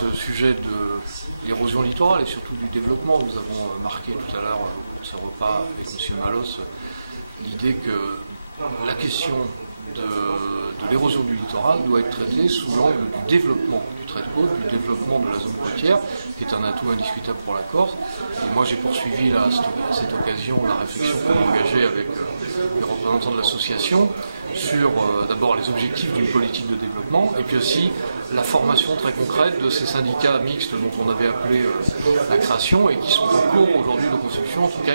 ce sujet de l'érosion littorale et surtout du développement. Nous avons marqué tout à l'heure, pour ce repas avec M. Malos, l'idée que la question de l'érosion du littoral doit être traitée sous l'angle du développement du trait de côte, du développement de la zone côtière, qui est un atout indiscutable pour la Corse. Et moi j'ai poursuivi à cette occasion la réflexion qu'on a engagée avec les représentants de l'association sur d'abord les objectifs d'une politique de développement et puis aussi la formation très concrète de ces syndicats mixtes dont on avait appelé la création et qui sont en cours aujourd'hui de construction. En tout cas,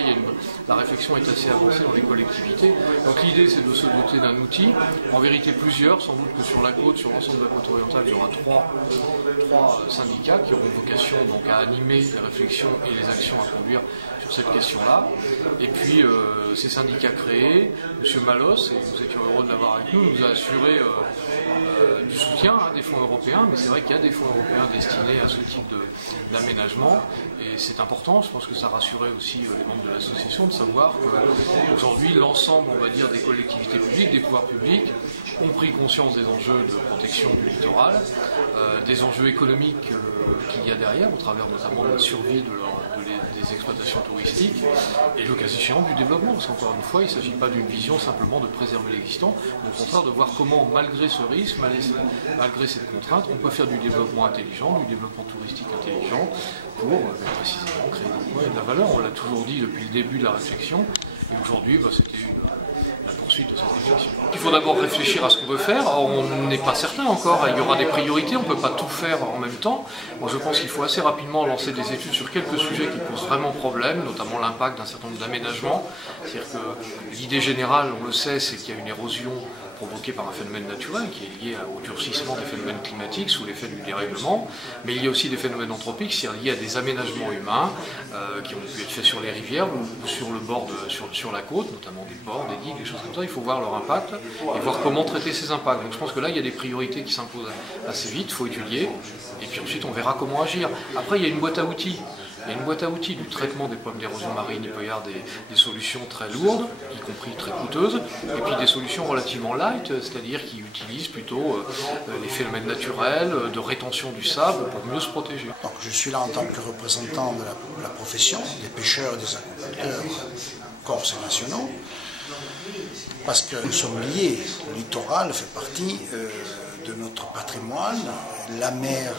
la réflexion est assez avancée dans les collectivités. Donc l'idée c'est de se doter d'un outil, en vérité plusieurs, sans doute que sur la côte, sur l'ensemble de la côte orientale, il y aura trois syndicats qui auront vocation donc à animer les réflexions et les actions à conduire sur cette question-là. Et puis ces syndicats créés, M. Malos, et nous étions heureux de l'avoir avec nous, nous a assuré du soutien des fonds européens, mais c'est vrai qu'il y a des fonds européens destinés à ce type d'aménagement, et c'est important, je pense que ça rassurait aussi les membres de l'association de savoir qu'aujourd'hui l'ensemble, on va dire, des collectivités publiques, des pouvoirs publics, ont pris conscience des enjeux de protection du littoral, des enjeux économiques qu'il y a derrière, au travers notamment de la survie des exploitations touristiques, et le cas échéant du développement, parce qu'encore une fois, il ne s'agit pas d'une vision simplement de préserver l'existant, mais au contraire de voir comment, malgré ce risque, malgré cette contrainte, on peut faire du développement intelligent, du développement touristique intelligent, pour précisément créer des emplois et de la valeur. On l'a toujours dit depuis le début de la réflexion, et aujourd'hui, c'était la poursuite de cette réflexion. Il faut d'abord réfléchir à ce qu'on veut faire. On n'est pas certain encore, il y aura des priorités, on ne peut pas tout faire en même temps. Moi je pense qu'il faut assez rapidement lancer des études sur quelques sujets qui posent vraiment problème, notamment l'impact d'un certain nombre d'aménagements. C'est-à-dire que l'idée générale, on le sait, c'est qu'il y a une érosion provoquée par un phénomène naturel qui est lié au durcissement des phénomènes climatiques sous l'effet du dérèglement, mais il y a aussi des phénomènes anthropiques, c'est-à-dire liés à des aménagements humains qui ont pu être faits sur les rivières ou sur le bord, sur la côte, notamment des ports, des digues, des choses comme ça. Il faut voir leur impact et voir comment traiter ces impacts. Donc je pense que là, il y a des priorités qui s'imposent assez vite, il faut étudier, et puis ensuite on verra comment agir. Après, il y a une boîte à outils. Il y a une boîte à outils du traitement des problèmes d'érosion marine. Il peut y avoir des solutions très lourdes, y compris très coûteuses, et puis des solutions relativement light, c'est-à-dire qui utilisent plutôt les phénomènes naturels de rétention du sable pour mieux se protéger. Donc, je suis là en tant que représentant de la profession, des pêcheurs et des aquaculteurs corses et nationaux, parce que nous sommes liés. Le littoral fait partie de notre patrimoine. La mer,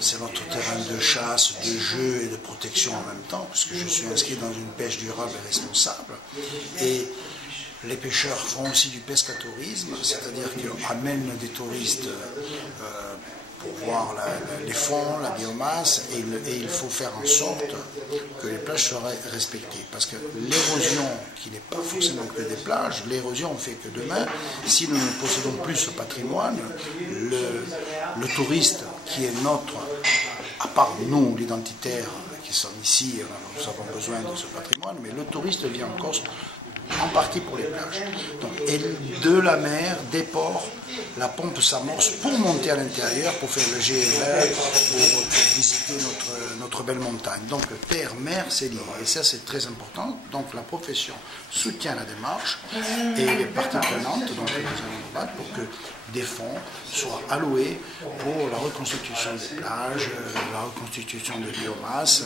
c'est notre terrain de chasse, de jeu et de protection en même temps, puisque je suis inscrit dans une pêche durable et responsable. Et les pêcheurs font aussi du pescatourisme, c'est-à-dire qu'ils amènent des touristes pour voir les fonds, la biomasse, et il faut faire en sorte que les plages soient respectées. Parce que l'érosion, qui n'est pas forcément que des plages, l'érosion fait que demain, si nous ne possédons plus ce patrimoine, le touriste qui est notre, à part nous, l'identitaire, qui sommes ici, nous avons besoin de ce patrimoine, mais le touriste vient en Corse en partie pour les plages. Donc, et de la mer, des ports, la pompe s'amorce pour monter à l'intérieur, pour faire le GLR, pour visiter notre belle montagne. Donc terre, mer, c'est lié. Et ça, c'est très important. Donc la profession soutient la démarche et les parties prenantes, donc nous allons nous battre pour que des fonds soient alloués pour la reconstitution des plages, la reconstitution de biomasse,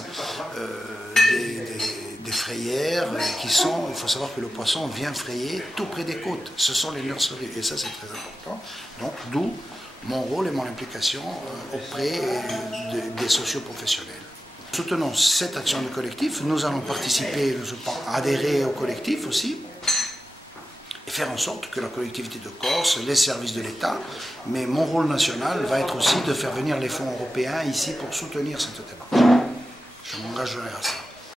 des frayères qui sont, il faut savoir que le poisson vient frayer tout près des côtes, ce sont les nurseries, et ça c'est très important, donc d'où mon rôle et mon implication auprès des socioprofessionnels. Soutenons cette action de collectif, nous allons participer, adhérer au collectif aussi, et faire en sorte que la collectivité de Corse, les services de l'État, mais mon rôle national va être aussi de faire venir les fonds européens ici pour soutenir cette démarche. Je m'engagerai à ça.